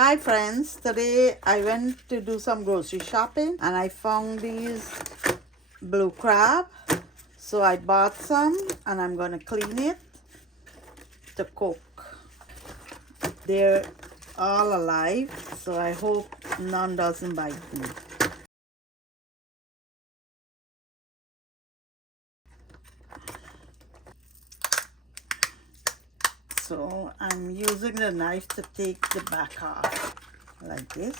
Hi friends, today I went to do some grocery shopping and I found these blue crab. So I bought some and I'm going to clean it to cook. They're all alive, so I hope none doesn't bite me. So I'm using the knife to take the back off like this.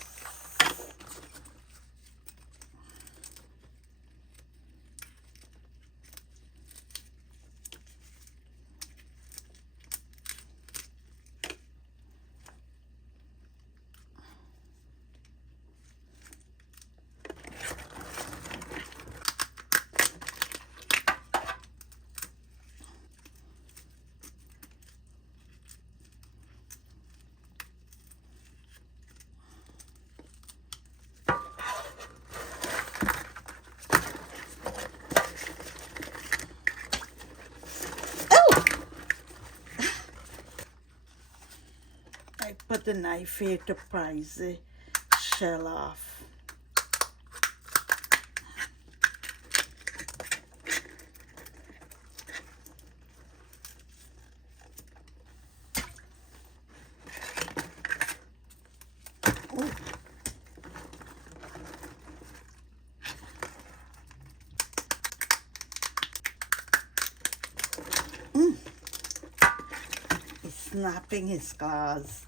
I put the knife here to prise the shell off. He's snapping his claws.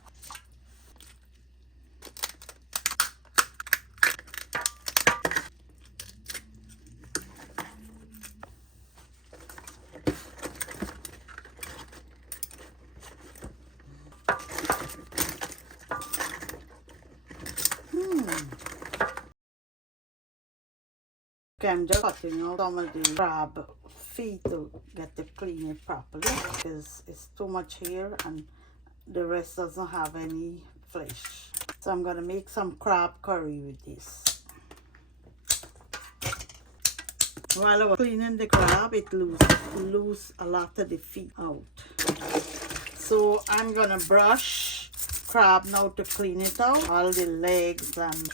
Okay, I'm just cutting out some of the crab feet to get to clean it properly because it's too much hair and the rest doesn't have any flesh. So I'm going to make some crab curry with this. While I was cleaning the crab, it lose a lot of the feet out. So I'm going to brush crab now to clean it out, all the legs and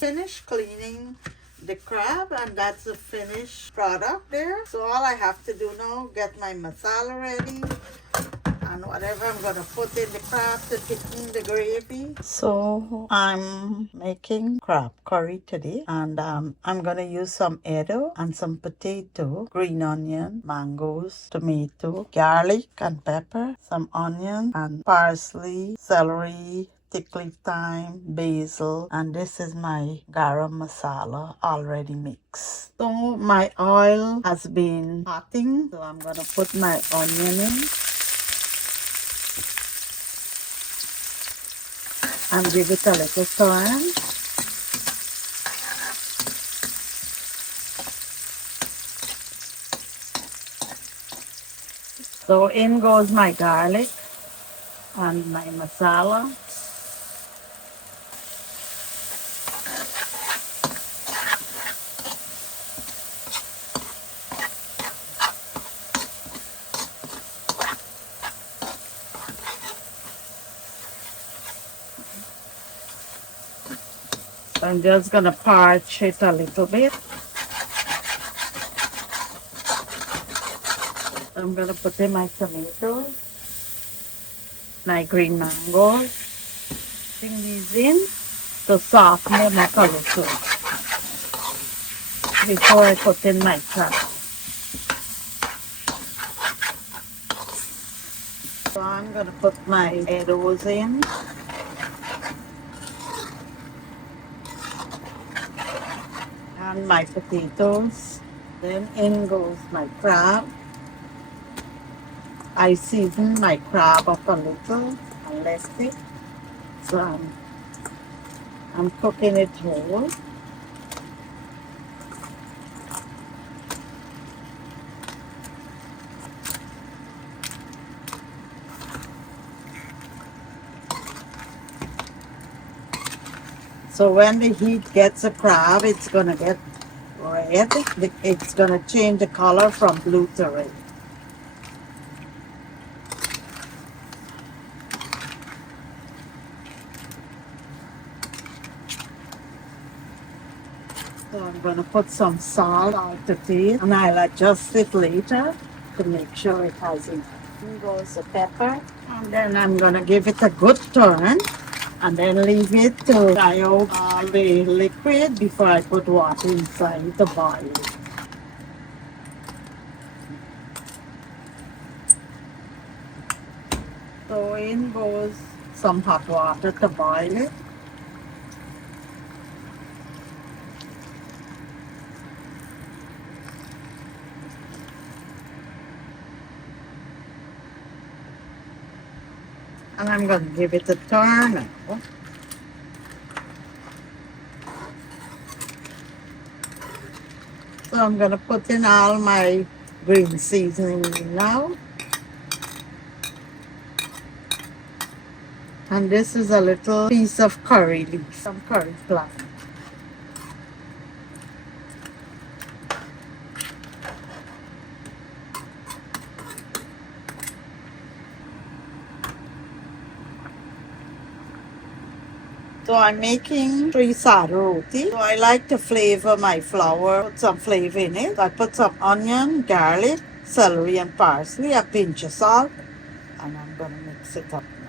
finished cleaning the crab, and that's the finished product there. So all I have to do now, get my masala ready and whatever I'm gonna put in the crab to thicken the gravy. So I'm making crab curry today, and I'm gonna use some edo and some potato, green onion, mangoes, tomato, garlic and pepper, some onion and parsley, celery, thick leaf thyme, basil, and this is my garam masala already mixed. So my oil has been hotting, so I'm gonna put my onion in and give it a little turn. So in goes my garlic and my masala. So I'm just gonna parch it a little bit. I'm gonna put in my tomatoes, my green mangoes, putting these in to soften them up a little before I put in my crab. So I'm gonna put my edos in. And my potatoes. Then in goes my crab. I season my crab up a little and left it. So I'm cooking it whole. So when the heat gets the crab, it's gonna get red. It's gonna change the color from blue to red. So I'm gonna put some salt out to taste, and I'll adjust it later to make sure it has enough. Here goes the pepper, and then I'm gonna give it a good turn, and then leave it to dry out all the liquid before I put water inside to boil. So in goes some hot water to boil it. And I'm going to give it a turn now. So I'm going to put in all my green seasoning now. And this is a little piece of curry leaf, some curry plant. So I'm making 3 sada roti. So I like to flavor my flour, put some flavor in it. So I put some onion, garlic, celery and parsley, a pinch of salt, and I'm going to mix it up now.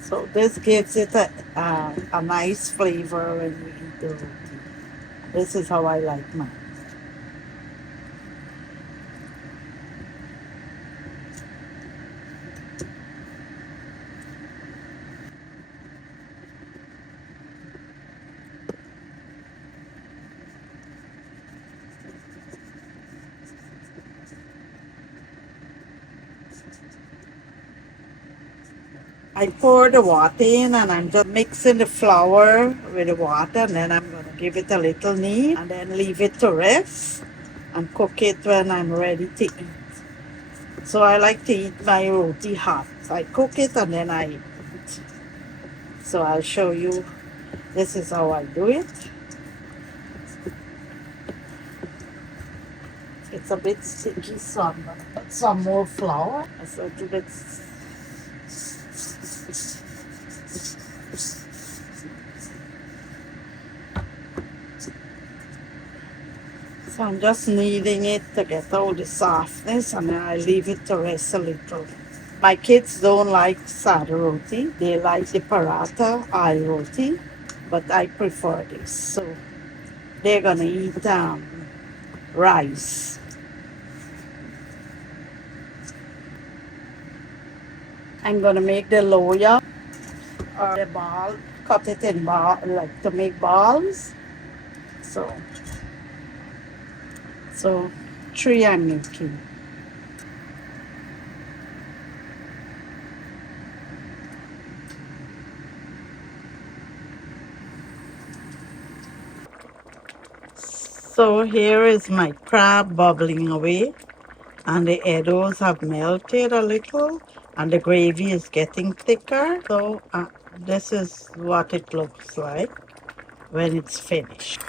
So this gives it a nice flavor when you eat the roti. This is how I like mine. I pour the water in and I'm just mixing the flour with the water, and then I'm going to give it a little knead and then leave it to rest and cook it when I'm ready to eat. So I like to eat my roti hot. So I cook it and then I eat. So I'll show you. This is how I do it. It's a bit sticky, so I'm going to put some more flour. It's a little bit. So I'm just kneading it to get all the softness, and then I leave it to rest a little. My kids don't like sada roti. They like the paratha oil roti, but I prefer this. So they're gonna eat rice. I'm gonna make the loya or the ball, cut it in ball, like to make balls. So 3 I'm making. So here is my crab bubbling away, and the eddos have melted a little, and the gravy is getting thicker. So this is what it looks like when it's finished.